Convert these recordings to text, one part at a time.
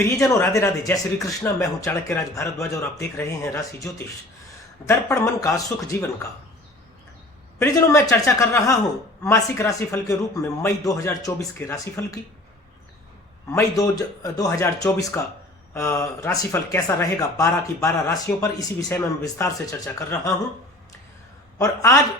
प्रियजनों राधे राधे, जय श्री कृष्णा। मैं हूं चाणक्य राज भारद्वाज और आप देख रहे हैं राशि ज्योतिष दर्पण मन का सुख जीवन का। प्रियजनों, मैं चर्चा कर रहा हूं मासिक राशिफल के रूप में मई 2024 के राशिफल की। मई 2024 का राशिफल कैसा रहेगा 12 की 12 राशियों पर, इसी विषय में मैं विस्तार से चर्चा कर रहा हूं। और आज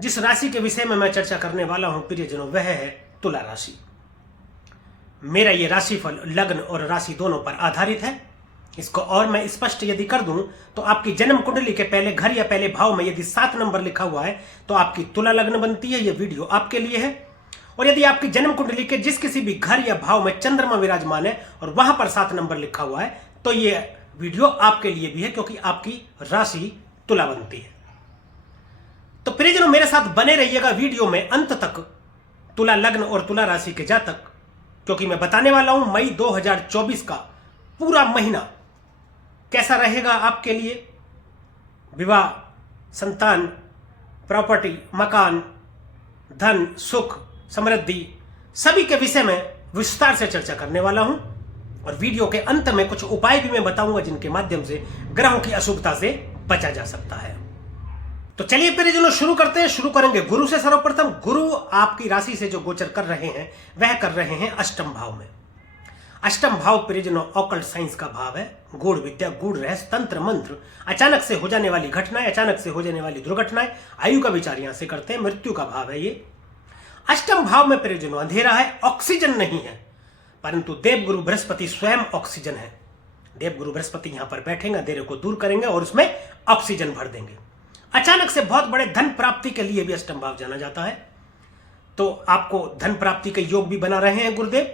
जिस राशि के विषय में मैं चर्चा करने वाला हूं प्रियजनों, वह है तुला राशि। मेरा ये राशिफल लग्न और राशि दोनों पर आधारित है। इसको और मैं स्पष्ट यदि कर दूं तो आपकी जन्म कुंडली के पहले घर या पहले भाव में यदि 7 नंबर लिखा हुआ है तो आपकी तुला लग्न बनती है। यह वीडियो आपके लिए है। और यदि आपकी जन्म कुंडली के जिस किसी भी घर या भाव में चंद्रमा विराजमान है और वहां पर 7 नंबर लिखा हुआ है तो यह वीडियो आपके लिए भी है, क्योंकि आपकी राशि तुला बनती है। तो प्रियजनों, मेरे साथ बने रहिएगा वीडियो में अंत तक, तुला लग्न और तुला राशि के जातक, क्योंकि मैं बताने वाला हूं मई 2024 का पूरा महीना कैसा रहेगा आपके लिए। विवाह, संतान, प्रॉपर्टी, मकान, धन, सुख, समृद्धि, सभी के विषय में विस्तार से चर्चा करने वाला हूं। और वीडियो के अंत में कुछ उपाय भी मैं बताऊंगा जिनके माध्यम से ग्रहों की अशुभता से बचा जा सकता है। तो चलिए प्रियजनों शुरू करते हैं। शुरू करेंगे गुरु से। सर्वप्रथम गुरु आपकी राशि से जो गोचर कर रहे हैं वह कर रहे हैं अष्टम भाव में। अष्टम भाव प्रियजनों ऑकल्ट साइंस का भाव है। गूढ़ विद्या, गूढ़ रहस्य, तंत्र मंत्र, अचानक से हो जाने वाली घटनाएं, अचानक से हो जाने वाली दुर्घटनाएं, आयु का विचार यहां से करते हैं। मृत्यु का भाव है ये। अष्टम भाव में प्रियजनों अंधेरा है, ऑक्सीजन नहीं है, परंतु देवगुरु बृहस्पति स्वयं ऑक्सीजन है। देवगुरु बृहस्पति यहां पर बैठेंगे, अंधेरे को दूर करेंगे और उसमें ऑक्सीजन भर देंगे। अचानक से बहुत बड़े धन प्राप्ति के लिए भी अष्टम भाव जाना जाता है। तो आपको धन प्राप्ति के योग भी बना रहे हैं गुरुदेव।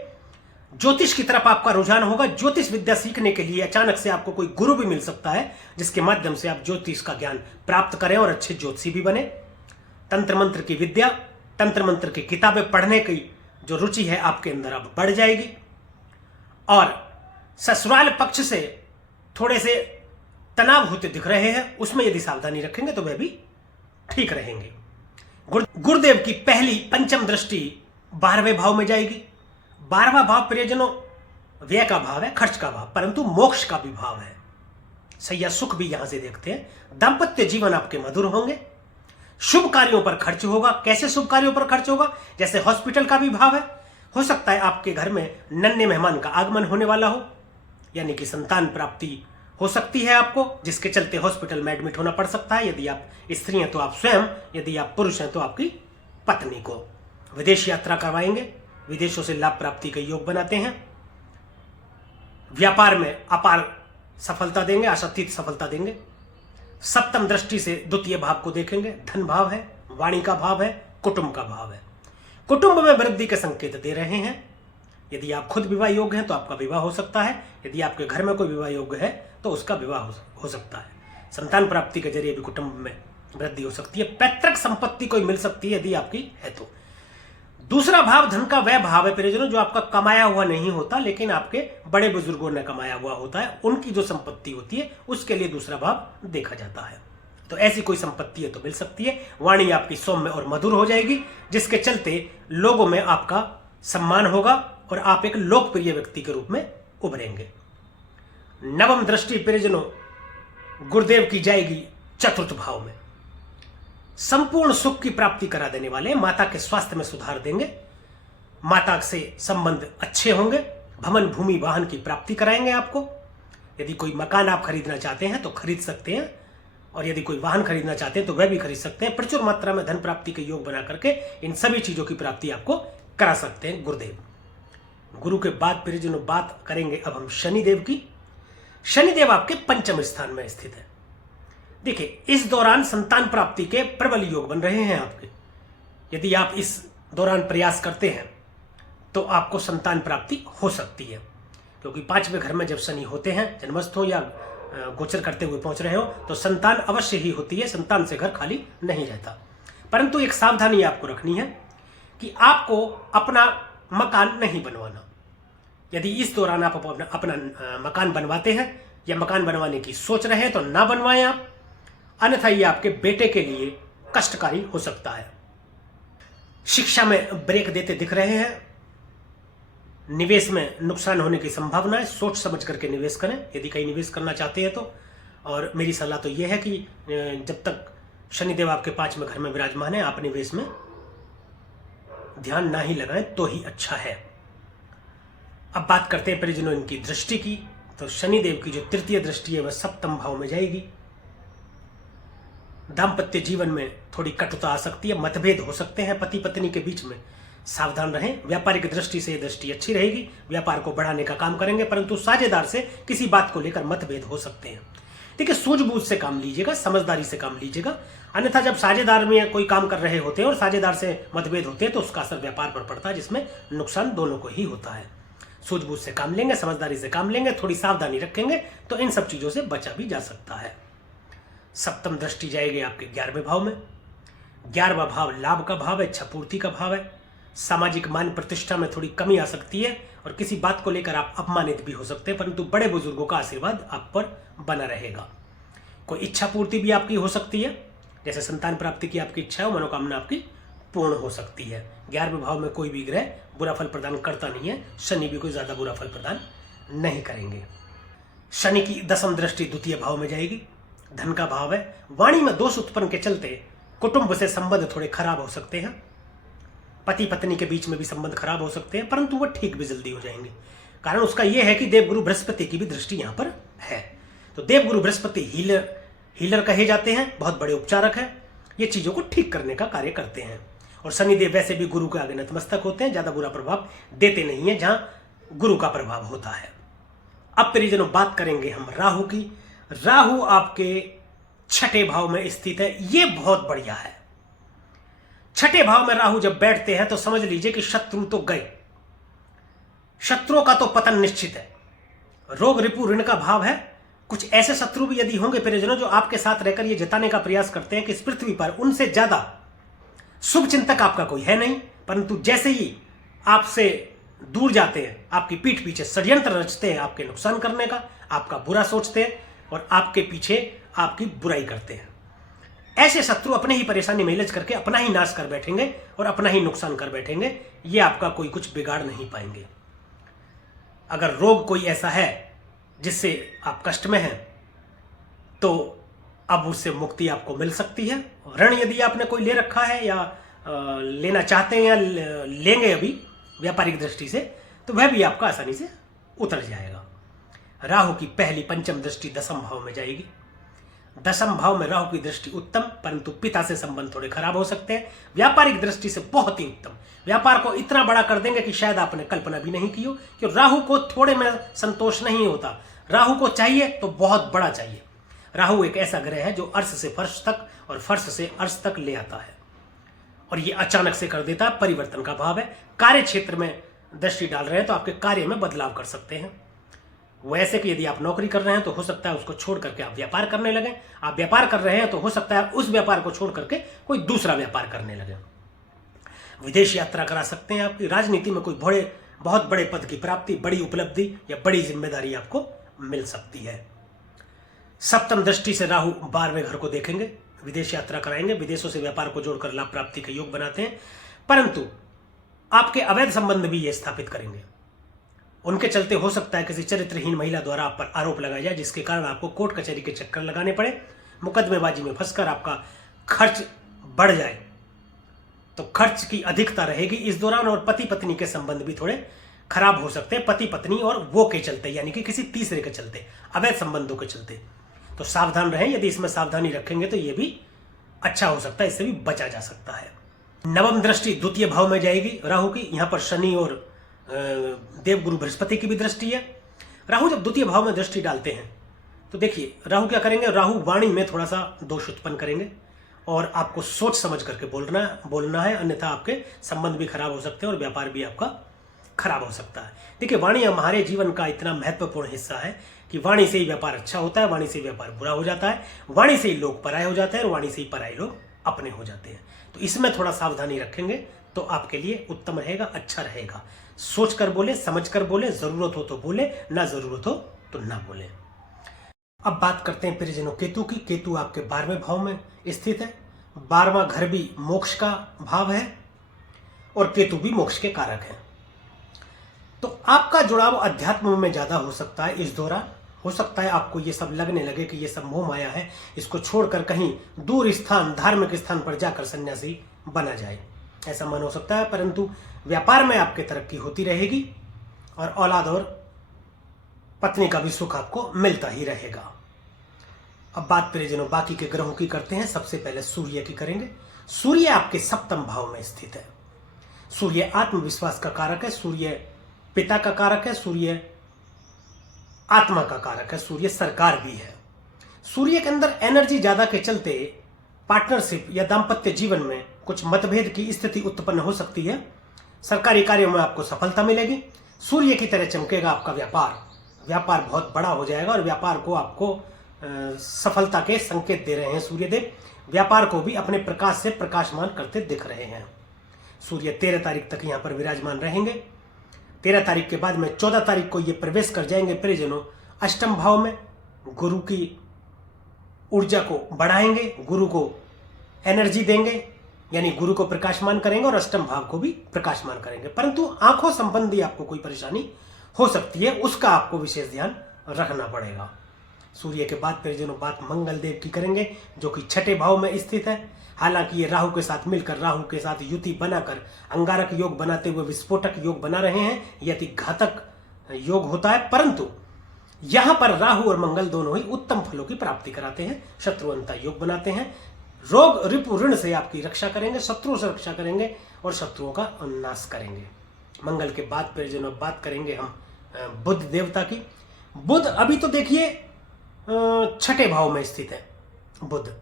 ज्योतिष की तरफ आपका रुझान होगा। ज्योतिष विद्या सीखने के लिए अचानक से आपको कोई गुरु भी मिल सकता है जिसके माध्यम से आप ज्योतिष का ज्ञान प्राप्त करें और अच्छे ज्योतिषी भी बने। तंत्र मंत्र की विद्या, तंत्र मंत्र की किताबें पढ़ने की जो रुचि है आपके अंदर अब बढ़ जाएगी। और ससुराल पक्ष से थोड़े से तनाव होते दिख रहे हैं, उसमें यदि सावधानी रखेंगे तो वह भी ठीक रहेंगे। गुरुदेव की पहली पंचम दृष्टि 12वें भाव में जाएगी। 12वां भाव प्रियजनों व्यय का भाव है, खर्च का भाव, परंतु मोक्ष का भी भाव है। सैया सुख भी यहां से देखते हैं। दाम्पत्य जीवन आपके मधुर होंगे। शुभ कार्यों पर खर्च होगा। कैसे शुभ कार्यों पर खर्च होगा? जैसे हॉस्पिटल का भी भाव है। हो सकता है आपके घर में नन्हे मेहमान का आगमन होने वाला हो, यानी कि संतान प्राप्ति हो सकती है आपको, जिसके चलते हॉस्पिटल में एडमिट होना पड़ सकता है। यदि आप स्त्री हैं तो आप स्वयं, यदि आप पुरुष हैं तो आपकी पत्नी को। विदेश यात्रा करवाएंगे, विदेशों से लाभ प्राप्ति के योग बनाते हैं। व्यापार में अपार सफलता देंगे, आशातीत सफलता देंगे। सप्तम दृष्टि से द्वितीय भाव को देखेंगे। धन भाव है, वाणी का भाव है, कुटुंब का भाव है। कुटुंब में वृद्धि के संकेत दे रहे हैं। यदि आप खुद विवाह योग्य हैं तो आपका विवाह हो सकता है। यदि आपके घर में कोई विवाह योग्य है तो उसका विवाह हो सकता है। संतान प्राप्ति के जरिए भी कुटुंब में वृद्धि हो सकती है। पैतृक संपत्ति कोई मिल सकती है यदि आपकी है तो। दूसरा भाव धन का वह भाव है प्रियजनों जो आपका कमाया हुआ नहीं होता, लेकिन आपके बड़े बुजुर्गों ने कमाया हुआ होता है। उनकी जो संपत्ति होती है उसके लिए दूसरा भाव देखा जाता है। तो ऐसी कोई संपत्ति है तो मिल सकती है। वाणी आपकी सौम्य और मधुर हो जाएगी, जिसके चलते लोगों में आपका सम्मान होगा और आप एक लोकप्रिय व्यक्ति के रूप में उभरेंगे। नवम दृष्टि प्रियजनों गुरुदेव की जाएगी चतुर्थ भाव में। संपूर्ण सुख की प्राप्ति करा देने वाले, माता के स्वास्थ्य में सुधार देंगे। माता से संबंध अच्छे होंगे। भवन, भूमि, वाहन की प्राप्ति कराएंगे आपको। यदि कोई मकान आप खरीदना चाहते हैं तो खरीद सकते हैं, और यदि कोई वाहन खरीदना चाहते हैं तो वह भी खरीद सकते हैं। प्रचुर मात्रा में धन प्राप्ति के योग बना करके इन सभी चीजों की प्राप्ति आपको करा सकते हैं गुरुदेव। गुरु के बाद प्रियजनों बात करेंगे अब हम शनिदेव की। शनिदेव आपके पंचम स्थान में स्थित है। देखिए, इस दौरान संतान प्राप्ति के प्रबल योग बन रहे हैं आपके। यदि आप इस दौरान प्रयास करते हैं तो आपको संतान प्राप्ति हो सकती है, क्योंकि 5वें घर में जब शनि होते हैं, जन्मस्थ हो या गोचर करते हुए पहुंच रहे हो, तो संतान अवश्य ही होती है। संतान से घर खाली नहीं रहता। परंतु एक सावधानी आपको रखनी है कि आपको अपना मकान नहीं बनवाना। यदि इस दौरान आप अपना मकान बनवाते हैं या मकान बनवाने की सोच रहे हैं तो ना बनवाएं आप, अन्यथा ये आपके बेटे के लिए कष्टकारी हो सकता है। शिक्षा में ब्रेक देते दिख रहे हैं। निवेश में नुकसान होने की संभावना है। सोच समझ करके निवेश करें यदि कहीं निवेश करना चाहते हैं तो। और मेरी सलाह तो यह है कि जब तक शनिदेव आपके 5वें घर में विराजमान है, आप निवेश में ध्यान ना ही लगाएं तो ही अच्छा है। अब बात करते हैं परिजनों इनकी दृष्टि की। तो शनिदेव की जो तृतीय दृष्टि है वह सप्तम भाव में जाएगी। दाम्पत्य जीवन में थोड़ी कटुता आ सकती है, मतभेद हो सकते हैं पति पत्नी के बीच में, सावधान रहें। व्यापारिक दृष्टि से यह दृष्टि अच्छी रहेगी, व्यापार को बढ़ाने का काम करेंगे, परंतु साझेदार से किसी बात को लेकर मतभेद हो सकते हैं। ठीक है, सूझबूझ से काम लीजिएगा, समझदारी से काम लीजिएगा। अन्यथा जब साझेदार में कोई काम कर रहे होते हैं और साझेदार से मतभेद होते हैं तो उसका असर व्यापार पर पड़ता है, जिसमें नुकसान दोनों को ही होता है। सूझबूझ से काम लेंगे, समझदारी से काम लेंगे, थोड़ी सावधानी रखेंगे तो इन सब चीजों से बचा भी जा सकता है। सप्तम दृष्टि जाएगी आपके 11वें भाव में। 11वां भाव लाभ का भाव है, इच्छापूर्ति का भाव है। सामाजिक मान प्रतिष्ठा में थोड़ी कमी आ सकती है और किसी बात को लेकर आप अपमानित भी हो सकते हैं, परंतु बड़े बुजुर्गों का आशीर्वाद आप पर बना रहेगा। कोई इच्छा पूर्ति भी आपकी हो सकती है, जैसे संतान प्राप्ति की आपकी इच्छा है, मनोकामना आपकी पूर्ण हो सकती है। 11वें भाव में कोई भी ग्रह बुरा फल प्रदान करता नहीं है, शनि भी कोई ज्यादा बुरा फल प्रदान नहीं करेंगे। शनि की 10वीं दृष्टि द्वितीय भाव में जाएगी, धन का भाव है। वाणी में दोष उत्पन्न के चलते कुटुंब से संबंध थोड़े खराब हो सकते हैं, पति पत्नी के बीच में भी संबंध खराब हो सकते हैं, परंतु वह ठीक भी जल्दी हो जाएंगे। कारण उसका यह है कि देवगुरु बृहस्पति की भी दृष्टि यहां पर है। तो देवगुरु बृहस्पति हीलर कहे जाते हैं, बहुत बड़े उपचारक हैं, ये चीजों को ठीक करने का कार्य करते हैं। और शनिदेव वैसे भी गुरु के आगे नतमस्तक होते हैं, ज्यादा बुरा प्रभाव देते नहीं है जहां गुरु का प्रभाव होता है। अब परिजनों बात करेंगे हम राहु की। राहु आपके 6ठे भाव में स्थित है, ये बहुत बढ़िया है। 6ठे भाव में राहु जब बैठते हैं तो समझ लीजिए कि शत्रु तो गए, शत्रुओं का तो पतन निश्चित है। रोग रिपु ऋण का भाव है। कुछ ऐसे शत्रु भी यदि होंगे परिजनों जो आपके साथ रहकर ये जताने का प्रयास करते हैं कि इस पृथ्वी पर उनसे ज्यादा शुभ चिंतक आपका कोई है नहीं, परंतु जैसे ही आपसे दूर जाते हैं आपकी पीठ पीछे षड्यंत्र रचते हैं आपके नुकसान करने का, आपका बुरा सोचते हैं और आपके पीछे आपकी बुराई करते हैं। ऐसे शत्रु अपने ही परेशानी में इलझ करके अपना ही नाश कर बैठेंगे और अपना ही नुकसान कर बैठेंगे, ये आपका कोई कुछ बिगाड़ नहीं पाएंगे। अगर रोग कोई ऐसा है जिससे आप कष्ट में हैं तो अब उससे मुक्ति आपको मिल सकती है। ऋण यदि आपने कोई ले रखा है या लेना चाहते हैं या लेंगे अभी व्यापारिक दृष्टि से, तो वह भी आपका आसानी से उतर जाएगा। राहु की पहली पंचम दृष्टि 10वें भाव में जाएगी। 10वें भाव में राहु की दृष्टि उत्तम, परंतु पिता से संबंध थोड़े खराब हो सकते हैं। व्यापारिक दृष्टि से बहुत ही उत्तम, व्यापार को इतना बड़ा कर देंगे कि शायद आपने कल्पना भी नहीं की हो। कि राहु को थोड़े में संतोष नहीं होता, राहु को चाहिए तो बहुत बड़ा चाहिए। राहु एक ऐसा ग्रह है जो अर्श से फर्श तक और फर्श से अर्श तक ले आता है और ये अचानक से कर देता है। परिवर्तन का भाव है। कार्य क्षेत्र में दृष्टि डाल रहे हैं तो आपके कार्य में बदलाव कर सकते हैं। वैसे कि यदि आप नौकरी कर रहे हैं तो हो सकता है उसको छोड़ करके आप व्यापार करने लगे। आप व्यापार कर रहे हैं तो हो सकता है उस व्यापार को छोड़ करके कोई दूसरा व्यापार करने लगे। विदेश यात्रा करा सकते हैं। आपकी राजनीति में कोई बहुत बड़े पद की प्राप्ति, बड़ी उपलब्धि या बड़ी जिम्मेदारी आपको मिल सकती है। सप्तम दृष्टि से राहु 12वें घर को देखेंगे, विदेश यात्रा कराएंगे, विदेशों से व्यापार को जोड़कर लाभ प्राप्ति के योग बनाते हैं, परंतु आपके अवैध संबंध भी ये स्थापित करेंगे। उनके चलते हो सकता है किसी चरित्रहीन महिला द्वारा आप पर आरोप लगाया जाए, जिसके कारण आपको कोर्ट कचहरी के चक्कर लगाने पड़े, मुकदमेबाजी में फंसकर आपका खर्च बढ़ जाए। तो खर्च की अधिकता रहेगी इस दौरान और पति पत्नी के संबंध भी थोड़े खराब हो सकते हैं, पति पत्नी और वो के चलते, यानी कि किसी तीसरे के चलते, अवैध संबंधों के चलते। तो सावधान रहें, यदि इसमें सावधानी रखेंगे तो ये भी अच्छा हो सकता है, इससे भी बचा जा सकता है। 9वीं दृष्टि द्वितीय भाव में जाएगी राहु की। यहां पर शनि और देवगुरु बृहस्पति की भी दृष्टि है। राहु जब द्वितीय भाव में दृष्टि डालते हैं तो देखिए राहु क्या करेंगे, राहु वाणी में थोड़ा सा दोष उत्पन्न करेंगे और आपको सोच समझ करके बोलना है, अन्यथा आपके संबंध भी खराब हो सकते हैं और व्यापार भी आपका खराब हो सकता है। देखिए वाणी हमारे जीवन का इतना महत्वपूर्ण हिस्सा है कि वाणी से ही व्यापार अच्छा होता है, वाणी से ही व्यापार बुरा हो जाता है, वाणी से ही लोग पराये हो जाते हैं और वाणी से ही पराये लोग अपने हो जाते हैं। तो इसमें थोड़ा सावधानी रखेंगे तो आपके लिए उत्तम रहेगा, अच्छा रहेगा। सोच कर बोले, समझ कर बोले, जरूरत हो तो बोले, ना जरूरत हो तो ना बोले। अब बात करते हैं परिजनों केतु की। केतु आपके 12वें भाव में स्थित है। 12वां घर भी मोक्ष का भाव है और केतु भी मोक्ष के कारक है। तो आपका जुड़ाव अध्यात्म में ज्यादा हो सकता है इस दौरान। हो सकता है आपको ये सब लगने लगे कि ये सब मोह माया है, इसको छोड़कर कहीं दूर स्थान, धार्मिक स्थान पर जाकर सन्यासी बना जाए, ऐसा मन हो सकता है। परंतु व्यापार में आपकी तरक्की होती रहेगी और औलाद और पत्नी का भी सुख आपको मिलता ही रहेगा। अब बात प्रियजनों बाकी के ग्रहों की करते हैं। सबसे पहले सूर्य की करेंगे। सूर्य आपके सप्तम भाव में स्थित है। सूर्य आत्मविश्वास का कारक है, सूर्य पिता का कारक है, सूर्य आत्मा का कारक है, सूर्य सरकार भी है। सूर्य के अंदर एनर्जी ज्यादा के चलते पार्टनरशिप या दाम्पत्य जीवन में कुछ मतभेद की स्थिति उत्पन्न हो सकती है। सरकारी कार्यों में आपको सफलता मिलेगी। सूर्य की तरह चमकेगा आपका व्यापार बहुत बड़ा हो जाएगा और व्यापार को आपको सफलता के संकेत दे रहे हैं सूर्यदेव। व्यापार को भी अपने प्रकाश से प्रकाशमान करते दिख रहे हैं। सूर्य 13 तारीख तक यहाँ पर विराजमान रहेंगे। 13 तारीख के बाद में 14 तारीख को ये प्रवेश कर जाएंगे प्रियजनों अष्टम भाव में। गुरु की ऊर्जा को बढ़ाएंगे, गुरु को एनर्जी देंगे, यानी गुरु को प्रकाशमान करेंगे और अष्टम भाव को भी प्रकाशमान करेंगे। परंतु आंखों संबंधी आपको कोई परेशानी हो सकती है, उसका आपको विशेष ध्यान रखना पड़ेगा। सूर्य के बाद प्रियजनों बात मंगल देव की करेंगे, जो कि छठे भाव में स्थित है। हालांकि ये राहु के साथ मिलकर, राहु के साथ युति बनाकर अंगारक योग बनाते हुए विस्फोटक योग बना रहे हैं। यह अति घातक योग होता है, परंतु यहां पर राहु और मंगल दोनों ही उत्तम फलों की प्राप्ति कराते हैं। शत्रुअंता योग बनाते हैं, रोग रिपु ऋण से आपकी रक्षा करेंगे, शत्रुओं से रक्षा करेंगे और शत्रुओं का नाश करेंगे। मंगल के बाद प्रियजनों बात करेंगे हम बुध देवता की। बुध अभी तो देखिए छठे भाव में स्थित है। बुध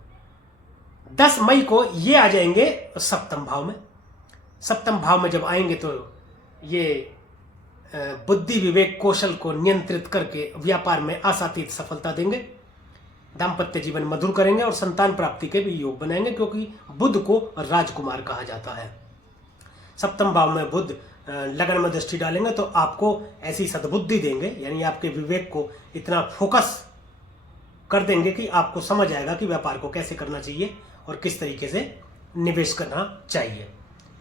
10 मई को ये आ जाएंगे सप्तम भाव में। सप्तम भाव में जब आएंगे तो ये बुद्धि विवेक कौशल को नियंत्रित करके व्यापार में आशातीत सफलता देंगे। दाम्पत्य जीवन मधुर करेंगे और संतान प्राप्ति के भी योग बनाएंगे, क्योंकि बुध को राजकुमार कहा जाता है। सप्तम भाव में बुध लगन में दृष्टि डालेंगे तो आपको ऐसी सद्बुद्धि देंगे, यानी आपके विवेक को इतना फोकस कर देंगे कि आपको समझ आएगा कि व्यापार को कैसे करना चाहिए और किस तरीके से निवेश करना चाहिए।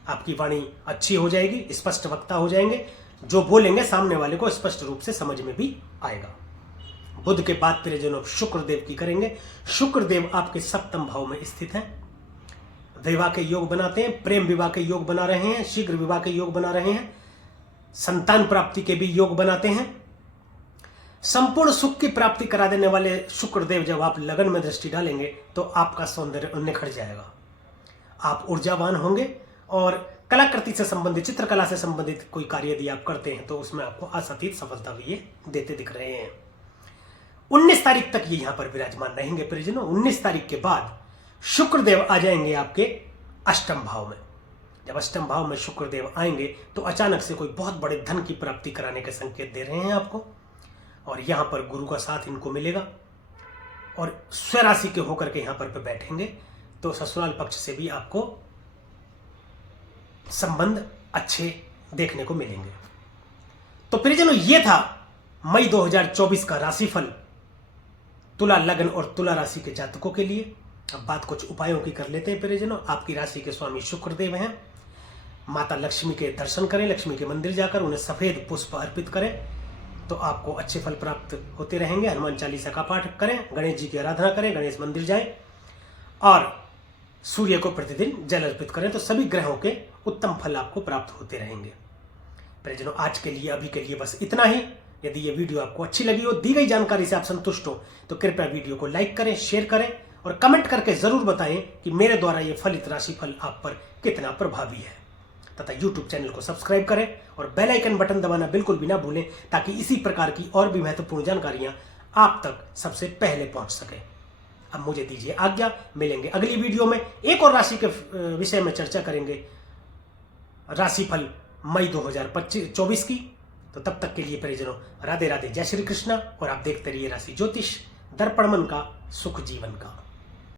आपकी वाणी अच्छी हो जाएगी, स्पष्ट वक्ता हो जाएंगे, जो बोलेंगे सामने वाले को स्पष्ट रूप से समझ में भी आएगा। बुध के बाद प्रियजनों शुक्रदेव की करेंगे। शुक्रदेव आपके सप्तम भाव में स्थित हैं। विवाह के योग बनाते हैं, प्रेम विवाह के योग बना रहे हैं, शीघ्र विवाह के योग बना रहे हैं, संतान प्राप्ति के भी योग बनाते हैं। संपूर्ण सुख की प्राप्ति करा देने वाले शुक्रदेव जब आप लगन में दृष्टि डालेंगे तो आपका सौंदर्य निखर जाएगा। आप ऊर्जावान होंगे और कलाकृति से संबंधित, चित्रकला से संबंधित कोई कार्य यदि आप करते हैं तो उसमें आपको आशातीत सफलता भी ये देते दिख रहे हैं। 19 तारीख तक ये यहां पर विराजमान रहेंगे प्रियजनों। 19 तारीख के बाद शुक्रदेव आ जाएंगे आपके अष्टम भाव में। जब अष्टम भाव में शुक्रदेव आएंगे तो अचानक से कोई बहुत बड़े धन की प्राप्ति कराने के संकेत दे रहे हैं आपको, और यहां पर गुरु का साथ इनको मिलेगा और स्वराशि के होकर के यहां पर बैठेंगे तो ससुराल पक्ष से भी आपको संबंध अच्छे देखने को मिलेंगे। तो प्रियजनों ये था मई 2024 का राशिफल तुला लग्न और तुला राशि के जातकों के लिए। अब बात कुछ उपायों की कर लेते हैं प्रियजनों। आपकी राशि के स्वामी शुक्रदेव हैं। माता लक्ष्मी के दर्शन करें, लक्ष्मी के मंदिर जाकर उन्हें सफेद पुष्प अर्पित करें तो आपको अच्छे फल प्राप्त होते रहेंगे। हनुमान चालीसा का पाठ करें, गणेश जी की आराधना करें, गणेश मंदिर जाएं और सूर्य को प्रतिदिन जल अर्पित करें तो सभी ग्रहों के उत्तम फल आपको प्राप्त होते रहेंगे। प्रियजनों आज के लिए, अभी के लिए बस इतना ही। यदि ये वीडियो आपको अच्छी लगी हो, दी गई जानकारी से आप संतुष्ट हो तो कृपया वीडियो को लाइक करें, शेयर करें और कमेंट करके जरूर बताएं कि मेरे द्वारा ये फलित राशिफल आप पर कितना प्रभावी है। तथा YouTube चैनल को सब्सक्राइब करें और बेल आइकन बटन दबाना बिल्कुल भी ना भूलें, ताकि इसी प्रकार की और भी महत्वपूर्ण जानकारियां आप तक सबसे पहले पहुंच सके। अब मुझे दीजिए आज्ञा, मिलेंगे अगली वीडियो में। एक और राशि के विषय में चर्चा करेंगे, राशिफल मई 2024 की। तो तब तक के लिए परिजनों राधे राधे, जय श्री कृष्णा। और आप देखते रहिए राशि ज्योतिष, दर्पण मन का, सुख जीवन का।